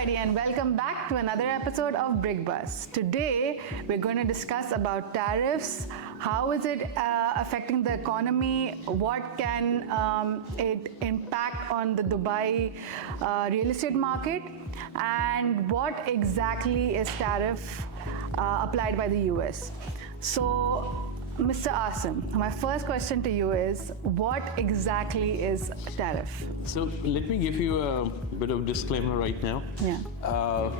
everybody, and welcome back to another episode of Brick Bus. Today we're going to discuss about tariffs. How is it affecting the economy? What can it impact on the Dubai real estate market? And what exactly is tariff applied by the US? So, Mr. Asim, my first question to you is, what exactly is tariff? So let me give you a bit of disclaimer right now. Yeah.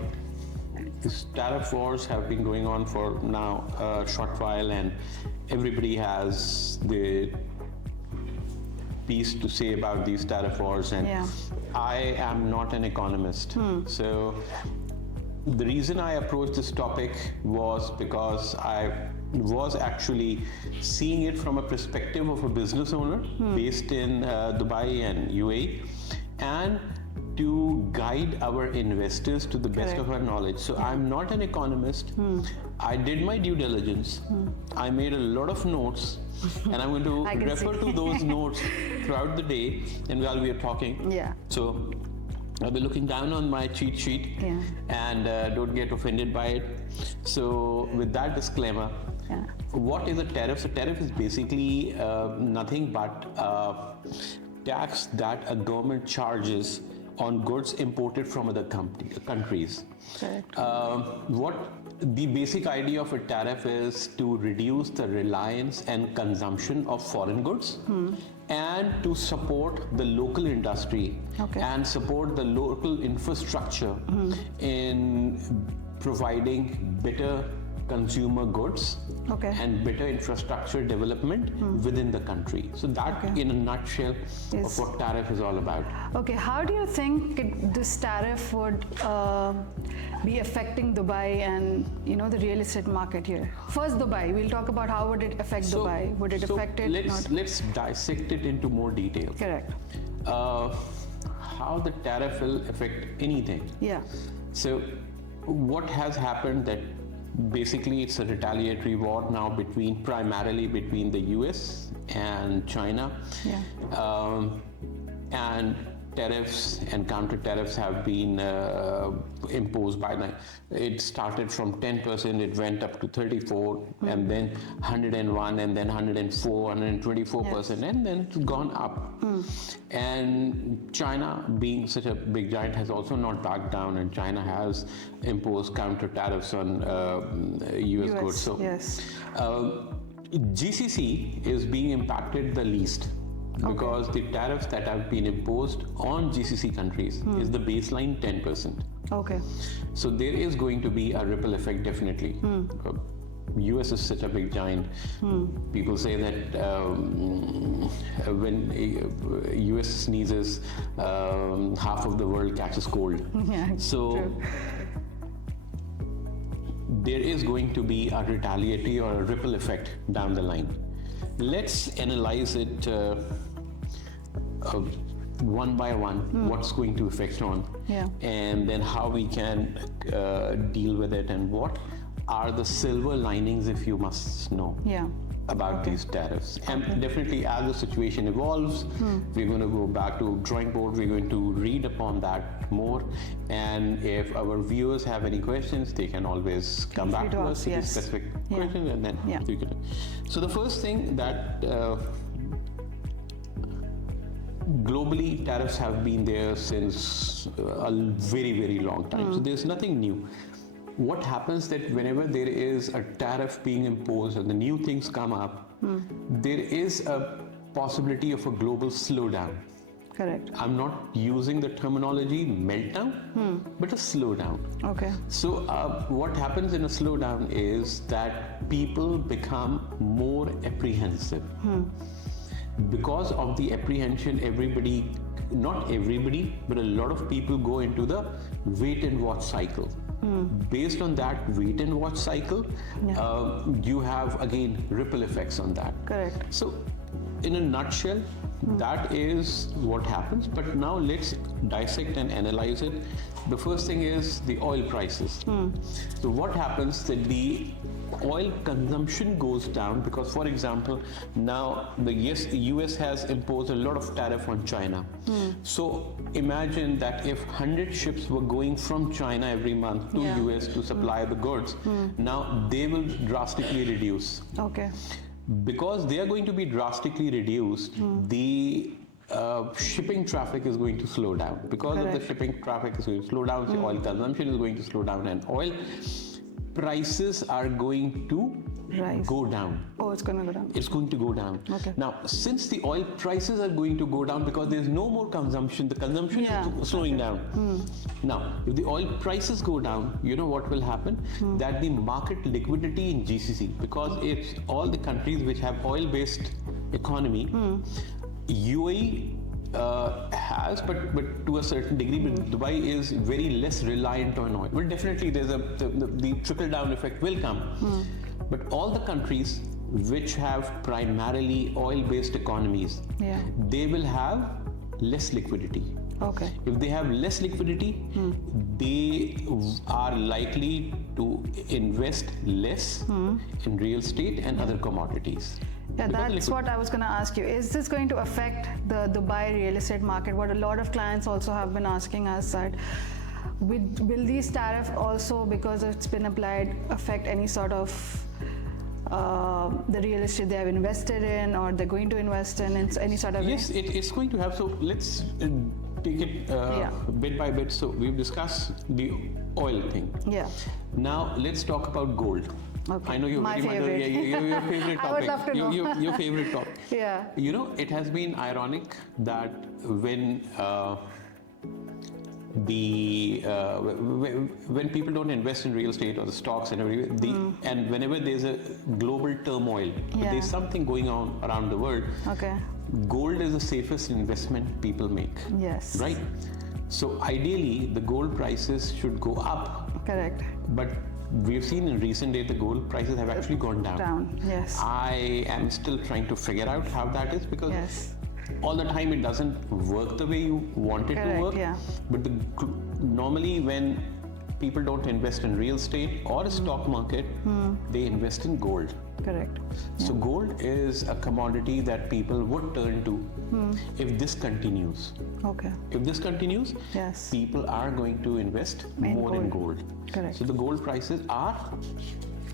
These tariff wars have been going on for now a short while, and everybody has the piece to say about these tariff wars. And Yeah. I am not an economist. So the reason I approached this topic was because I was actually seeing it from a perspective of a business owner based in Dubai and UAE, and to guide our investors to the best of our knowledge. So I'm not an economist. I did my due diligence. I made a lot of notes, and I'm going to refer to those notes throughout the day and while we are talking. Yeah. So I'll be looking down on my cheat sheet, and don't get offended by it. So with that disclaimer, what is a tariff? A tariff is basically nothing but tax that a government charges on goods imported from other countries. Correct. What the basic idea of a tariff is to reduce the reliance and consumption of foreign goods and to support the local industry and support the local infrastructure in providing better consumer goods and better infrastructure development within the country. So that in a nutshell of what tariff is all about. Okay, how do you think this tariff would be affecting Dubai and the real estate market here? First Dubai, we'll talk about how would it affect Dubai. Would it affect it? Let's dissect it into more detail. Correct. How the tariff will affect anything. Yeah. So what has happened that basically it's a retaliatory war now primarily between the US and China. And tariffs and counter tariffs have been imposed it started from 10%, it went up to 34, and then 101, and then 104, 124%, and then it's gone up. And China, being such a big giant, has also not backed down, and China has imposed counter tariffs on US goods. So GCC is being impacted the least, because the tariffs that have been imposed on GCC countries is the baseline 10%. Okay. So there is going to be a ripple effect, definitely. US is such a big giant. People say that when US sneezes, half of the world catches cold. So there is going to be a retaliatory or a ripple effect down the line. Let's analyze it one by one, what's going to affect on, and then how we can deal with it, and what are the silver linings, if you must know, about these tariffs. And definitely as the situation evolves, we're going to go back to drawing board, we're going to read upon that more, and if our viewers have any questions, they can always come back to us with specific questions, and then we can. So the first thing that globally, tariffs have been there since a very, very long time. So there's nothing new. What happens that whenever there is a tariff being imposed and the new things come up, there is a possibility of a global slowdown. Correct. I'm not using the terminology meltdown, but a slowdown. Okay. So what happens in a slowdown is that people become more apprehensive. Because of the apprehension, not everybody, but a lot of people go into the wait and watch cycle. Based on that wait and watch cycle, you have again ripple effects on that. Correct. So in a nutshell, that is what happens. But now let's dissect and analyze it. The first thing is the oil prices. So what happens that the oil consumption goes down, because for example, now the US has imposed a lot of tariff on China. So imagine that if 100 ships were going from China every month to US to supply the goods, now they will drastically reduce. Okay. Because they are going to be drastically reduced, the shipping traffic is going to slow down. Because of the shipping traffic is going to slow down, so oil consumption is going to slow down, and oil prices are going to go down. Oh, it's going to go down. It's going to go down. Okay. Now, since the oil prices are going to go down because there's no more consumption, the consumption is slowing down. Now, if the oil prices go down, you know what will happen? That the market liquidity in GCC, because it's all the countries which have oil-based economy, UAE has, but to a certain degree, but Dubai is very less reliant on oil. Well, definitely there's the trickle-down effect will come. But all the countries which have primarily oil-based economies, they will have less liquidity. Okay. If they have less liquidity, they are likely to invest less in real estate and other commodities. Yeah, that's what I was going to ask you. Is this going to affect the Dubai real estate market? What a lot of clients also have been asking us that will these tariffs also, because it's been applied, affect any sort of the real estate they have invested in or they're going to invest in any sort of Yes, it's going to have. So let's take it bit by bit. So we've discussed the oil thing. Yeah. Now let's talk about gold. Okay. I know you're My very favorite. your favorite topic. I would love to know. Your favorite topic. Yeah. You know, it has been ironic that when when people don't invest in real estate or the stocks and everything, and whenever there's a global turmoil, there's something going on around the world. Okay. Gold is the safest investment people make. Yes. Right. So ideally, the gold prices should go up. Correct. But we've seen in recent days the gold prices have actually gone down. Yes. I am still trying to figure out how that is, because all the time it doesn't work the way you want it to work. But normally when people don't invest in real estate or a stock market, they invest in gold. Correct. So gold is a commodity that people would turn to if this continues. Okay. If this continues, people are going to invest more in gold. Correct. So the gold prices are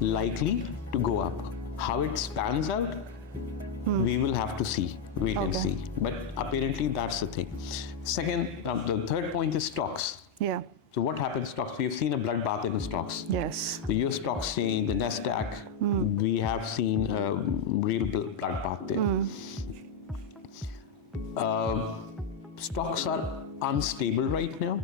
likely to go up. How it spans out, we will have to see, wait and see. But apparently that's the thing. Second, the third point is stocks. Yeah. So what happens stocks? We have seen a bloodbath in the stocks. Yes. The US stock exchange, the Nasdaq, we have seen a real bloodbath there. Stocks are unstable right now,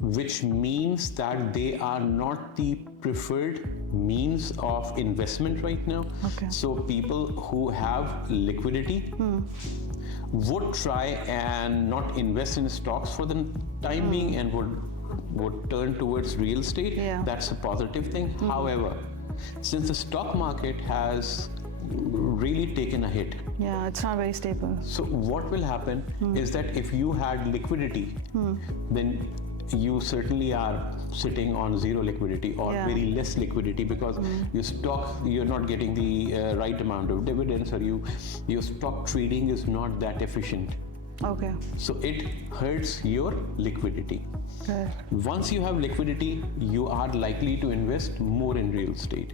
which means that they are not the preferred means of investment right now. Okay. So people who have liquidity would try and not invest in stocks for the time being and would turn towards real estate. That's a positive thing. However, since the stock market has really taken a hit. Yeah, it's not very stable. So what will happen is that if you had liquidity, then you certainly are sitting on zero liquidity or very less liquidity, because your stock, you're not getting the right amount of dividends, or your stock trading is not that efficient. Okay. So it hurts your liquidity. Okay. Once you have liquidity, you are likely to invest more in real estate.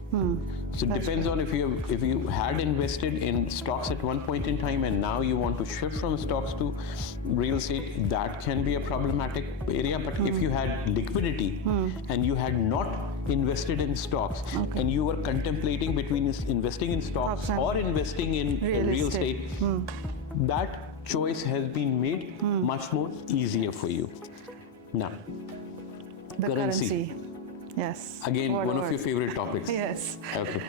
So it depends on if you had invested in stocks at one point in time and now you want to shift from stocks to real estate, that can be a problematic area. But if you had liquidity and you had not invested in stocks and you were contemplating between investing in stocks or investing in real estate, that choice has been made much more easier for you. Now, the currency. Yes. Again, one of your favorite topics. Yes. Okay.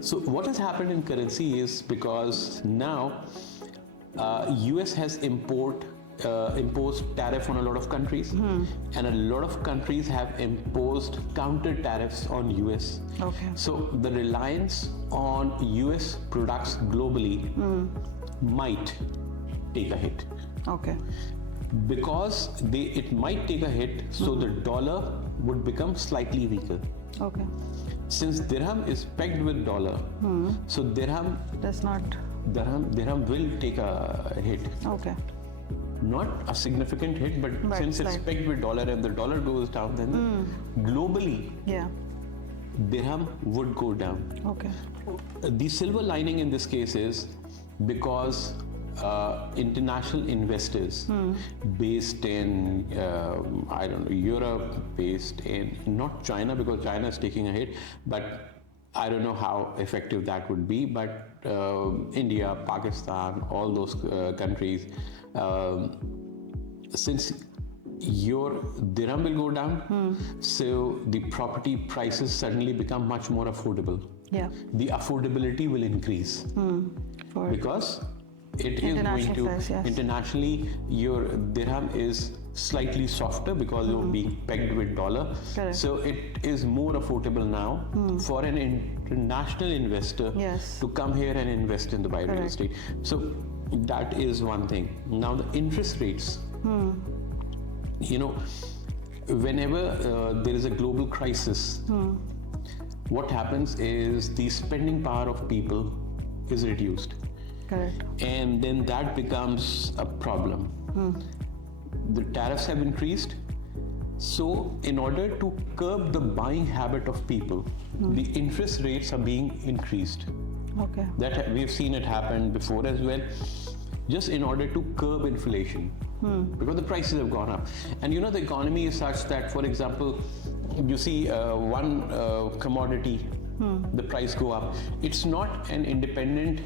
So what has happened in currency is, because now US has imposed tariff on a lot of countries, and a lot of countries have imposed counter tariffs on US. Okay. So the reliance on US products globally might take a hit. Okay. Because it might take a hit, so the dollar would become slightly weaker. Okay. Since dirham is pegged with dollar, so dirham That's not. will take a hit. Okay. Not a significant hit, but since it's slight. pegged with dollar and the dollar goes down, then globally Yeah. dirham would go down. Okay. The silver lining in this case is because international investors based in I don't know, Europe, based in not China, because China is taking a hit, but I don't know how effective that would be, but India, Pakistan, all those countries, since your dirham will go down, so the property prices suddenly become much more affordable. Yeah. The affordability will increase For because it is going to International price, yes. internationally, your dirham is slightly softer because you're being pegged with dollar. Correct. So it is more affordable now for an international investor Yes. to come here and invest in the buy real Correct. estate. So that is one thing. Now the interest rates. You know, whenever there is a global crisis, what happens is the spending power of people is reduced. Correct. And then that becomes a problem. The tariffs have increased. So, in order to curb the buying habit of people, the interest rates are being increased. Okay. That we've seen it happen before as well, just in order to curb inflation, because the prices have gone up. And you know, the economy is such that, for example, you see one commodity, the price go up. It's not an independent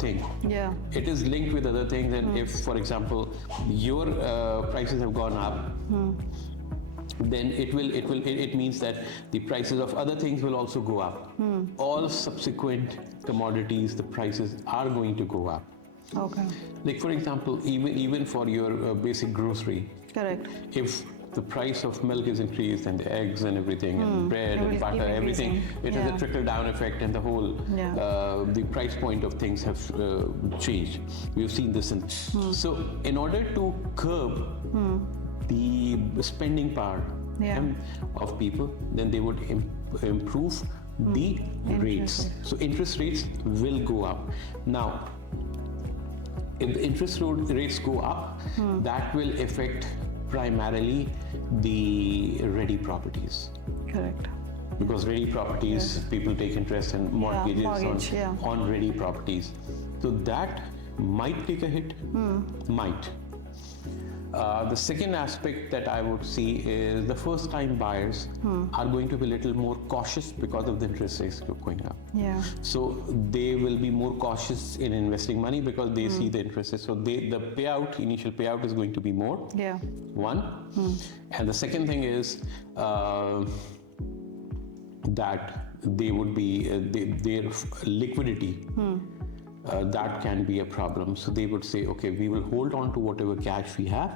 thing. Yeah. It is linked with other things, and if, for example, your prices have gone up, then it means that the prices of other things will also go up. All subsequent commodities, the prices are going to go up. Okay. Like, for example, even for your basic grocery, Correct. if the price of milk is increased and the eggs and everything and bread It will and keep butter, everything, increasing. it has a trickle down effect, and the whole Yeah. the price point of things have changed. We've seen this so in order to curb the spending power Yeah. of people, then they would improve the rates. So interest rates will go up. Now, if the interest rates go up, that will affect primarily the ready properties, Correct. because ready properties, people take interest in mortgages mortgage, on ready properties. So that might take a hit, might. The second aspect that I would see is the first time buyers are going to be a little more cautious because of the interest rates going up. Yeah. So they will be more cautious in investing money because they see the interest rates. So the initial payout is going to be more. Yeah. One. And the second thing is that they would be their liquidity. That can be a problem. So they would say, okay, we will hold on to whatever cash we have,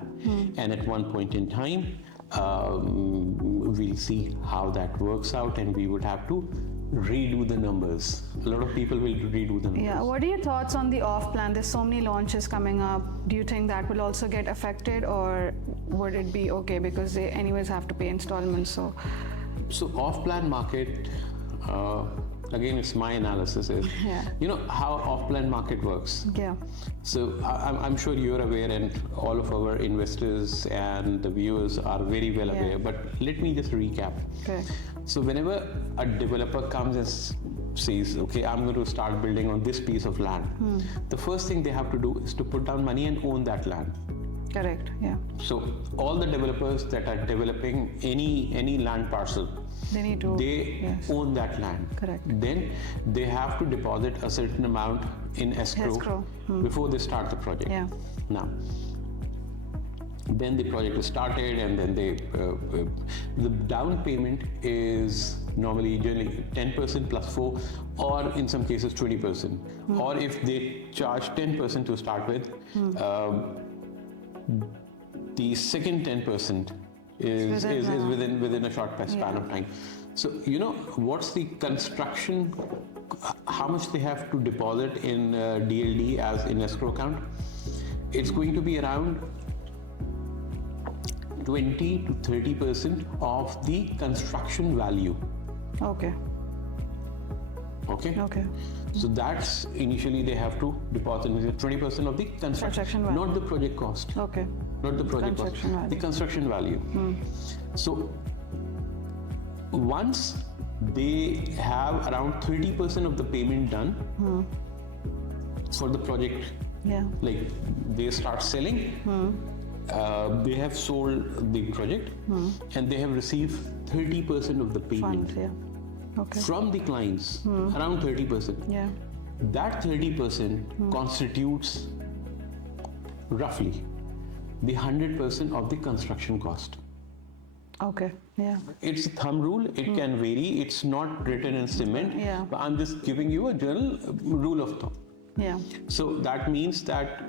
and at one point in time, we'll see how that works out, and we would have to redo the numbers. A lot of people will redo the numbers. Yeah. What are your thoughts on the off plan? There's so many launches coming up. Do you think that will also get affected, or would it be okay because they anyways have to pay installments? So off-plan market, again, it's my analysis is, you know how off-plan market works. Yeah. So I'm sure you're aware, and all of our investors and the viewers are very well aware, but let me just recap. Okay. So whenever a developer comes and says, okay, I'm going to start building on this piece of land, the first thing they have to do is to put down money and own that land. Correct. Yeah. So all the developers that are developing any land parcel, They need to. they own that land. Correct. Then they have to deposit a certain amount in escrow, before they start the project. Yeah. Now, then the project is started, and then the down payment is generally 10% plus 4, or in some cases 20%. Or if they charge 10% to start with, the second 10% is within a short span of time. So you know what's the construction, how much they have to deposit in DLD as in escrow account? It's going to be around 20 to 30% of the construction value. Okay. Okay. Okay. So that's initially they have to deposit 20% of the Construction value. not the project cost. Okay. Not the project cost. Construction value. The construction value. So once they have around 30% of the payment done for the project, Yeah. like they start selling, they have sold the project and they have received 30% of the payment Funds. Yeah. Okay. from the clients, around 30%. Yeah. That 30% constitutes roughly the 100% of the construction cost. Okay. Yeah. It's a thumb rule, it can vary, it's not written in cement, Yeah. but I'm just giving you a general rule of thumb. Yeah. So that means that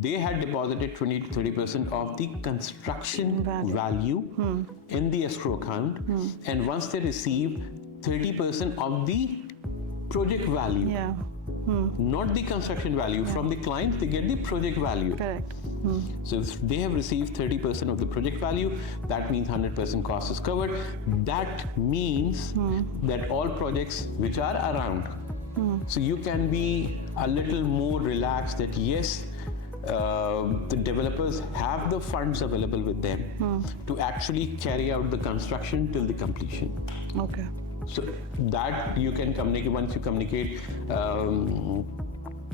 they had deposited 20 to 30% of the construction value in the escrow account, and once they receive 30% of the project value, Yeah. not the construction value from the client, they get the project value. Correct. So if they have received 30% of the project value, that means 100% cost is covered. That means that all projects which are around, so you can be a little more relaxed that yes, the developers have the funds available with them to actually carry out the construction till the completion. Okay. So that you can communicate once you communicate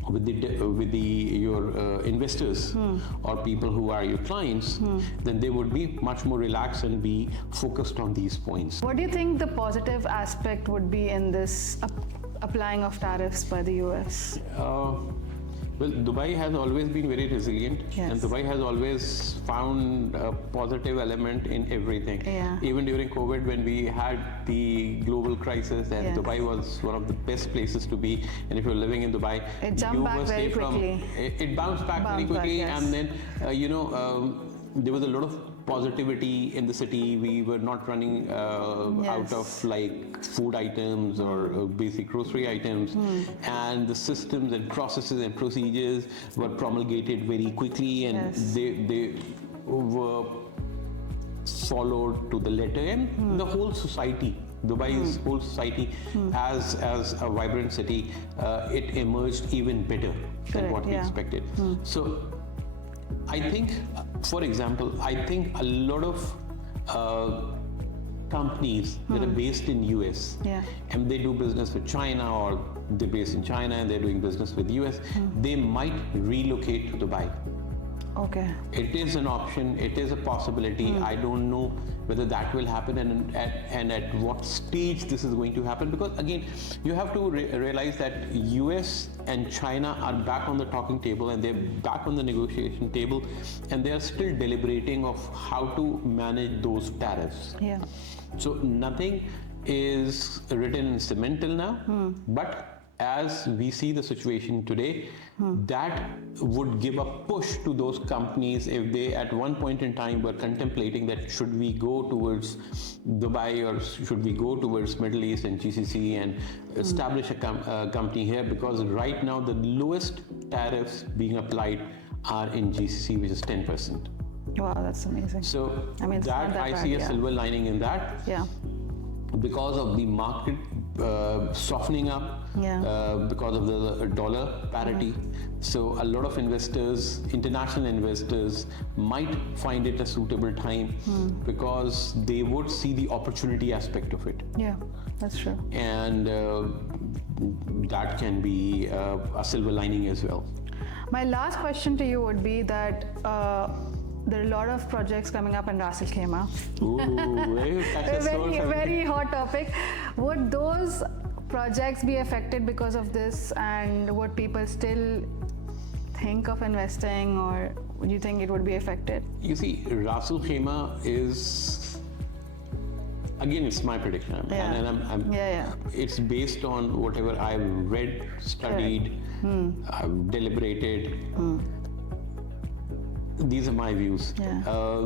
with your investors or people who are your clients, then they would be much more relaxed and be focused on these points. What do you think the positive aspect would be in this applying of tariffs by the US? Well, Dubai has always been very resilient, Yes. and Dubai has always found a positive element in everything. Yeah. Even during COVID, when we had the global crisis, and Yes. Dubai was one of the best places to be. And if you're living in Dubai, It jumped you back were very safe from quickly. it bounced back very Bounced back, quickly, yes. and then there was a lot of positivity in the city. We were not running out of like food items or basic grocery items, and the systems and processes and procedures were promulgated very quickly, and Yes. they were followed to the letter, and the whole society, Dubai's whole society, as a vibrant city, it emerged even better than Correct, what we yeah. expected. So I think, for example, I think a lot of companies that are based in US, Yeah. and they do business with China, or they're based in China and they're doing business with US, they might relocate to Dubai. Okay. It is an option, it is a possibility. I don't know whether that will happen and at what stage this is going to happen, because again, you have to realize that US and China are back on the talking table, and they're back on the negotiation table, and they are still deliberating of how to manage those tariffs. Yeah. So nothing is written in cement till now, but as we see the situation today, that would give a push to those companies if they at one point in time were contemplating that should we go towards Dubai or should we go towards Middle East and GCC and establish a company here, because right now the lowest tariffs being applied are in GCC, which is 10%. Wow, that's amazing. So I mean, it's not that that I bad, see a yeah. silver lining in that. Yeah. Because of the market softening up, because of the dollar parity. So a lot of investors, international investors, might find it a suitable time because they would see the opportunity aspect of it. Yeah, that's true. And that can be a silver lining as well. My last question to you would be that there are a lot of projects coming up in Ras Al Khaimah. Ooh, Very hot topic. Would those projects be affected because of this, and would people still think of investing, or would you think it would be affected? You see, Ras Al Khaimah is, again, it's my prediction, Yeah. and it's based on whatever I've read, studied, I've deliberated. These are my views. Yeah.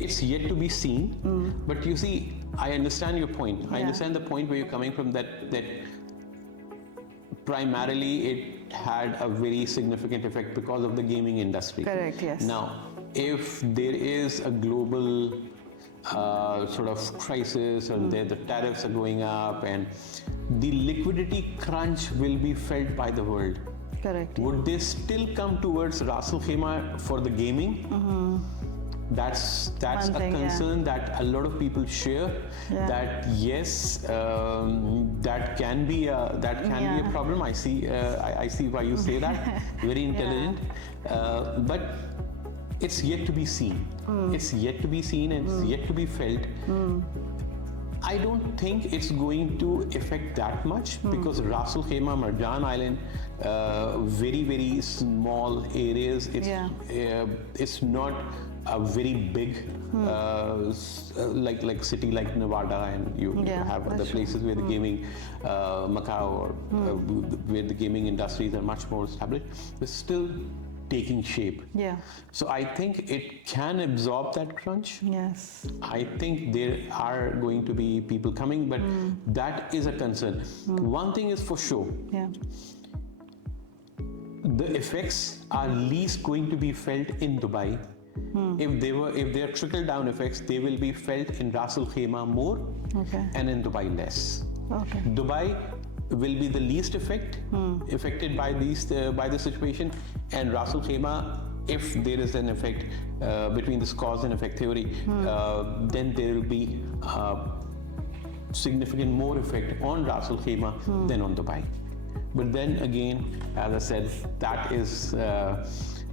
It's yet to be seen, but you see, I understand your point. I Yeah. understand the point where you're coming from, that primarily it had a very significant effect because of the gaming industry. Correct, yes. Now, if there is a global sort of crisis, or the tariffs are going up, and the liquidity crunch will be felt by the world. Correct. Would they still come towards Ras Al Khaimah for the gaming? That's One a thing, concern that a lot of people share. Yeah. That yes, that can be a problem. I see why you say that. Very intelligent, but it's yet to be seen. It's yet to be seen, and it's yet to be felt. I don't think it's going to affect that much because Ras Al Khaimah, Marjan Island, very small areas. It's not a very big like city like Nevada, and you have other places where the gaming, Macau, or where the gaming industries are much more established. It's still taking shape. Yeah. So I think it can absorb that crunch. Yes. I think there are going to be people coming, but that is a concern. One thing is for sure. Yeah. The effects are least going to be felt in Dubai. If they are trickle down effects, they will be felt in Ras Al Khaimah more, and in Dubai less. Okay. Dubai will be the least affected by the situation, and Ras Al Khaimah, if there is an effect between this cause and effect theory, then there will be significant more effect on Ras Al Khaimah than on Dubai. But then again, as I said, that is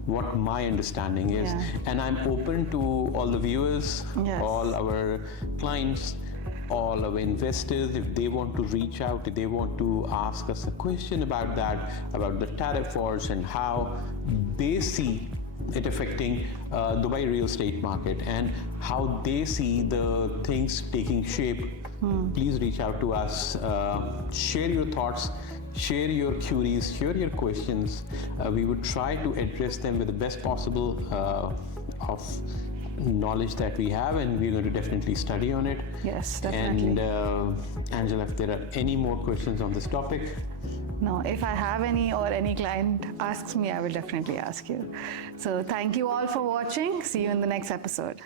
what my understanding is, and I'm open to all the viewers, all our clients, all our investors. If they want to reach out, if they want to ask us a question about that, about the tariff wars and how they see it affecting Dubai real estate market and how they see the things taking shape, please reach out to us. Share your thoughts, share your queries, share your questions. We would try to address them with the best possible of knowledge that we have, and we're going to definitely study on it. Yes, definitely. And Angela, if there are any more questions on this topic. No, if I have any, or any client asks me, I will definitely ask you. So thank you all for watching. See you in the next episode.